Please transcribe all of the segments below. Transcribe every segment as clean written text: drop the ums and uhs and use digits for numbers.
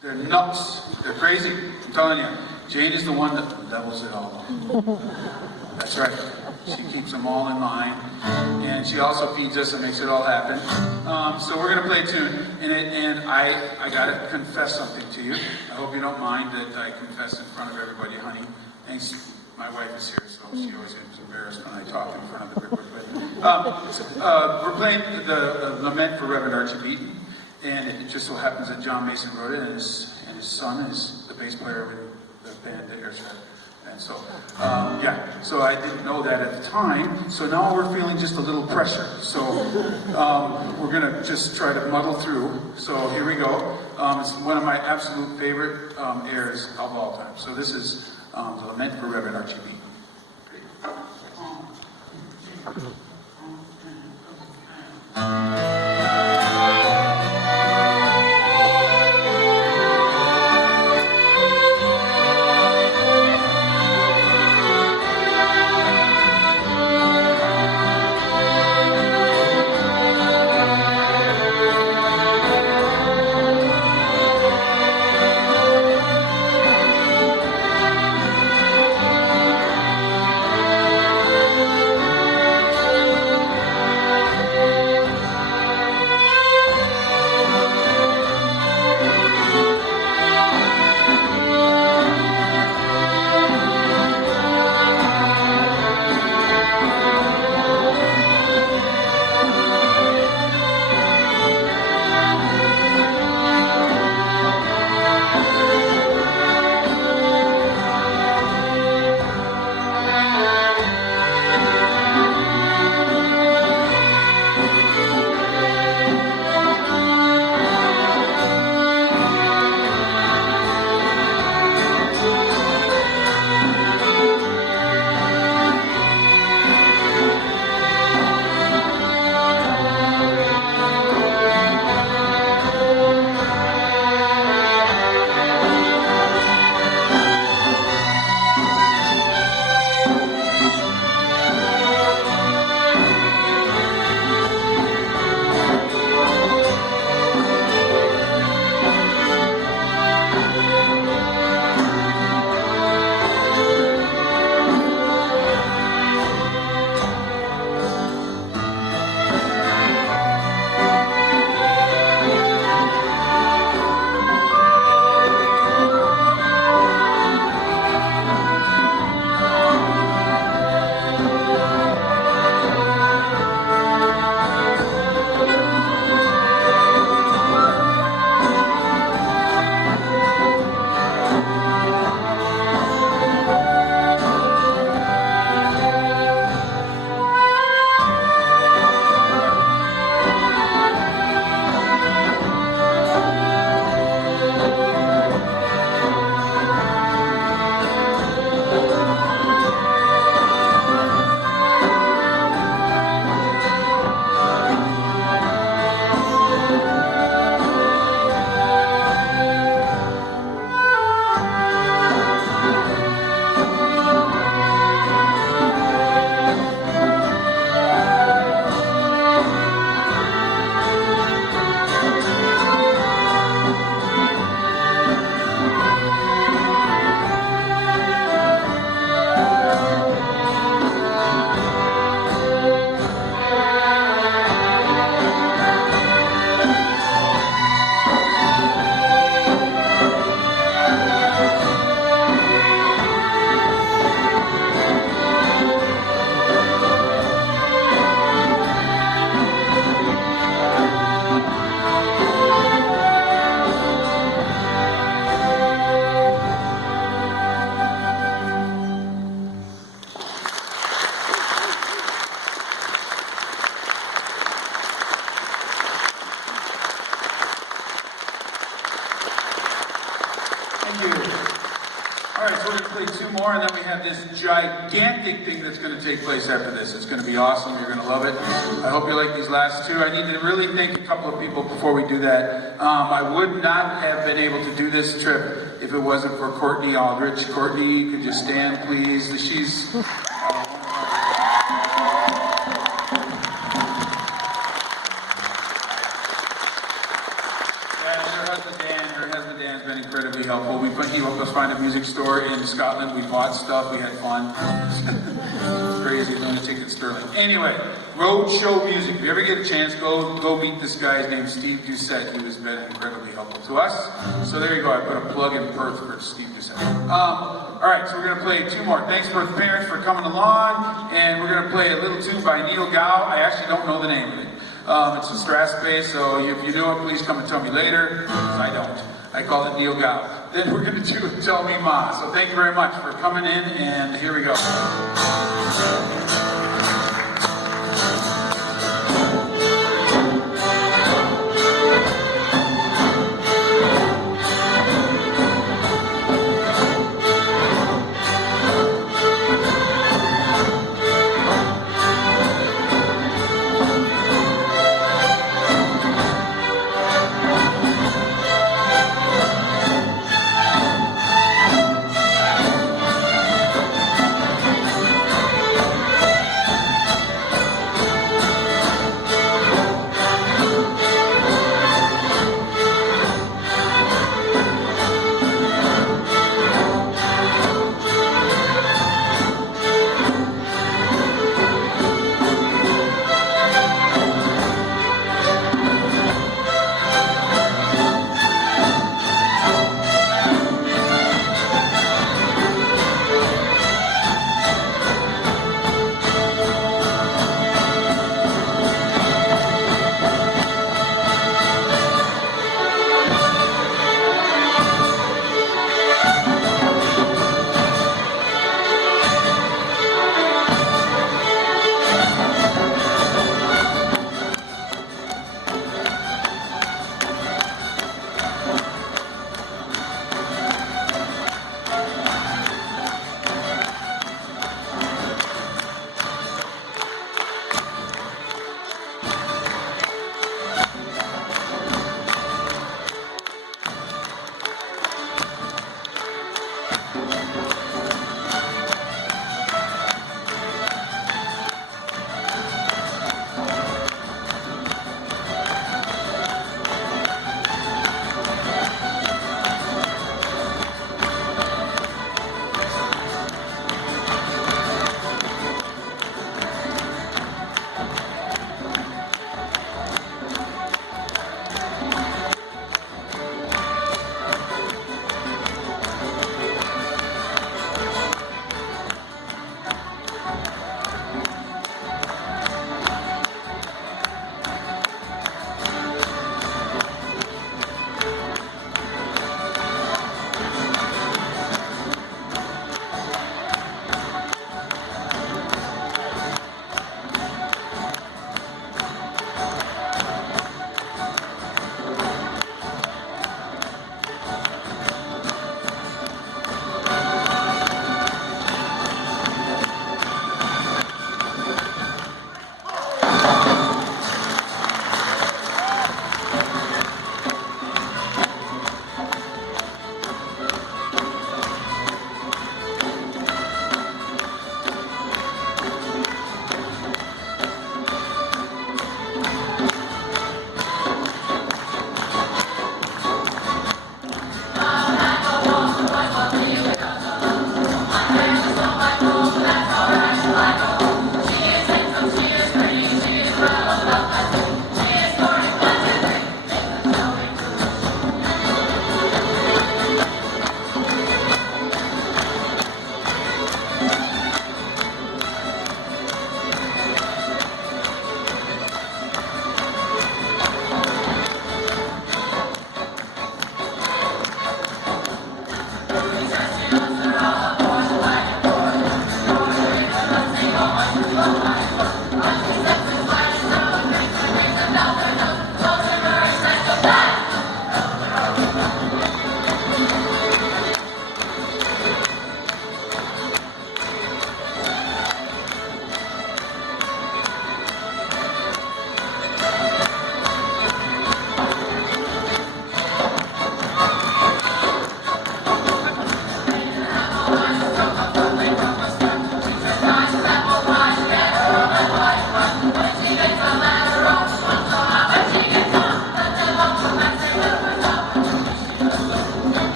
They're nuts. They're crazy. I'm telling you. Jane is the one that levels it all. That's right. She keeps them all in line. And she also feeds us and makes it all happen. So we're going to play a tune. And I got to confess something to you. I hope you don't mind that I confess in front of everybody, honey. Thanks. My wife is here, so she always gets embarrassed when I talk in front of the group. But we're playing the Lament for Reverend Archie Beaton. And it just so happens that John Mason wrote it, and his son is the bass player in the band, the Airstrap. And so, so I didn't know that at the time. So now we're feeling just a little pressure. So we're going to just try to muddle through. So here we go. It's one of my absolute favorite airs of all time. So this is the Lament for Reverend Archie Beaton. And then we have this gigantic thing that's going to take place after this. It's going to be awesome. You're going to love it. I hope you like these last two. I need to really thank a couple of people before we do that. I would not have been able to do this trip if it wasn't for Courtney Aldrich. Courtney, could you stand, please? She's... been incredibly helpful. He helped us find a music store in Scotland. We bought stuff. We had fun. It's crazy, lunatic at Stirling. Anyway, road show music. If you ever get a chance, go meet this guy. His name's Steve Doucette. He has been incredibly helpful to us. So there you go. I put a plug in Perth for Steve Doucette. All right, so we're going to play two more. Thanks, Perth parents, for coming along. And we're going to play a little tune by Neil Gow. I actually don't know the name of it. It's a Strass bass, so if you know it, please come and tell me later. I don't. I call it Neil Gow. Then we're going to do Tell Me Ma. So thank you very much for coming in, and here we go.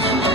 Thank you.